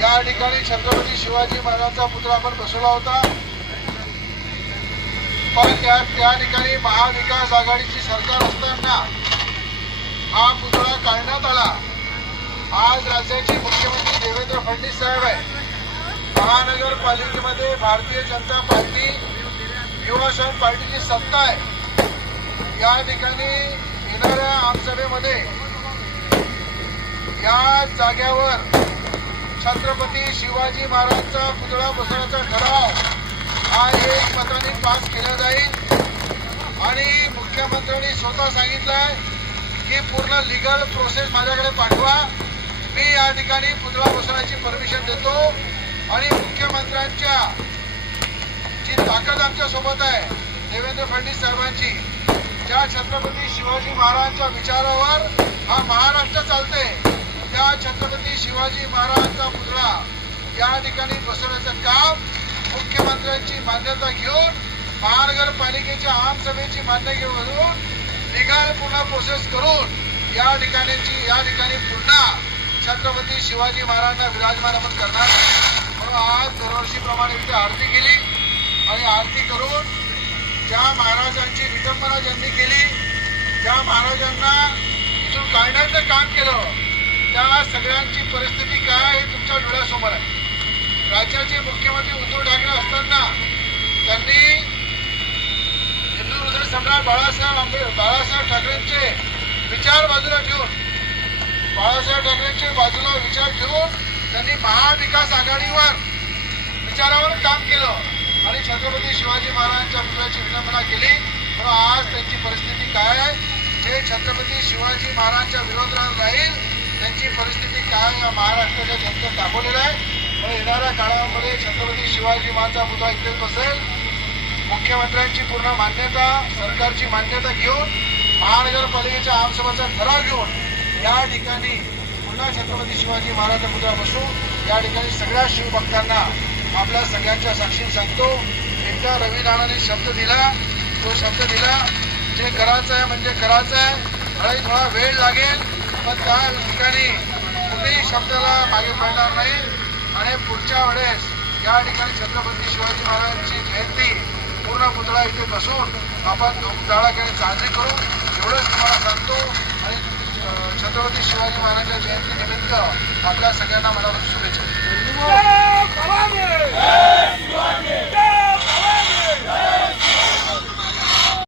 या ठिकाणी छत्रपती शिवाजी महाराजांचा पुतळा आपण बसवला होता, पण त्या ठिकाणी महाविकास आघाडीची सरकार असताना हा पुतळा काढण्यात आला। आज राज्याचे मुख्यमंत्री देवेंद्र फडणवीस साहेब आहे, महानगरपालिकेमध्ये भारतीय जनता पार्टी युवा पार्टीची सत्ता आहे। या ठिकाणी येणाऱ्या आमसभेमध्ये या जागेवर छत्रपती शिवाजी महाराजांचा पुतळा बसवण्याचा ठराव हा एक मताने पास केला जाईल आणि मुख्यमंत्र्यांनी स्वतः सांगितलंय की पूर्ण लीगल प्रोसेस माझ्याकडे पाठवा, मी या ठिकाणी पुतळा बसवण्याची परमिशन देतो आणि मुख्यमंत्र्यांच्या जी ताकद आमच्या सोबत आहे देवेंद्र फडणवीस साहेबांची, ज्या छत्रपती शिवाजी महाराजांच्या विचारावर हा महाराष्ट्र चालते, त्या छत्रपती शिवाजी महाराजांचा पुतळा या ठिकाणी बसवण्याचं काम मुख्यमंत्र्यांची मान्यता घेऊन महानगरपालिकेच्या आमसभेची मान्यता घेऊन लीगल पूर्ण प्रोसेस करून या ठिकाणी पुन्हा छत्रपती शिवाजी महाराजांना विराजमान आपण करणार। म्हणून आज दरवर्षीप्रमाणे इथे आरती केली आणि आरती करून ज्या महाराजांची विडंबना ज्यांनी केली, ज्या महाराजांना इथून काढण्याचं काम केलं, त्या सगळ्यांची परिस्थिती काय हे तुमच्या डोळ्यासमोर आहे। राज्याचे मुख्यमंत्री उद्धव ठाकरे असताना त्यांनी हिंदू हृदय सम्राट बाळासाहेब ठाकरेंचे विचार बाजूला ठेवून त्यांनी महाविकास आघाडीवर विचारावर काम केलं आणि छत्रपती शिवाजी महाराजांच्या पुतळ्याची विडंबना केली। म्हणून आज त्यांची परिस्थिती काय आहे, जे छत्रपती शिवाजी महाराजांच्या विरोधात राहील त्यांची परिस्थिती काय या महाराष्ट्राच्या जनतेने दाखवलेलं आहे। म्हणून येणाऱ्या काळामध्ये छत्रपती शिवाजी महाराजांचा पुतळा इथेच बसेल। मुख्यमंत्र्यांची पूर्ण मान्यता, सरकारची मान्यता घेऊन महानगरपालिकेच्या आमसभेचा ठराव घेऊन या ठिकाणी पुन्हा छत्रपती शिवाजी महाराजांचा पुतळा बसू। या ठिकाणी सगळ्या शिवभक्तांना आपल्या सगळ्यांच्या साक्षीने सांगतो, एकदा रवी राणाने शब्द दिला, तो शब्द दिला, जे करायचं आहे म्हणजे करायचं आहे, भले थोडा वेळ लागेल पण त्या ठिकाणी कुठेही शब्दाला मागे पडणार नाही आणि पुढच्या वेळेस या ठिकाणी छत्रपती शिवाजी महाराजांची जयंती पूर्ण पुतळा इथे बसून आपण धूमधडाक्याने साजरी करू, एवढंच तुम्हाला सांगतो। आणि छत्रपती शिवाजी महाराजांच्या जयंती निमित्त आपल्या सगळ्यांना मनापासून शुभेच्छा।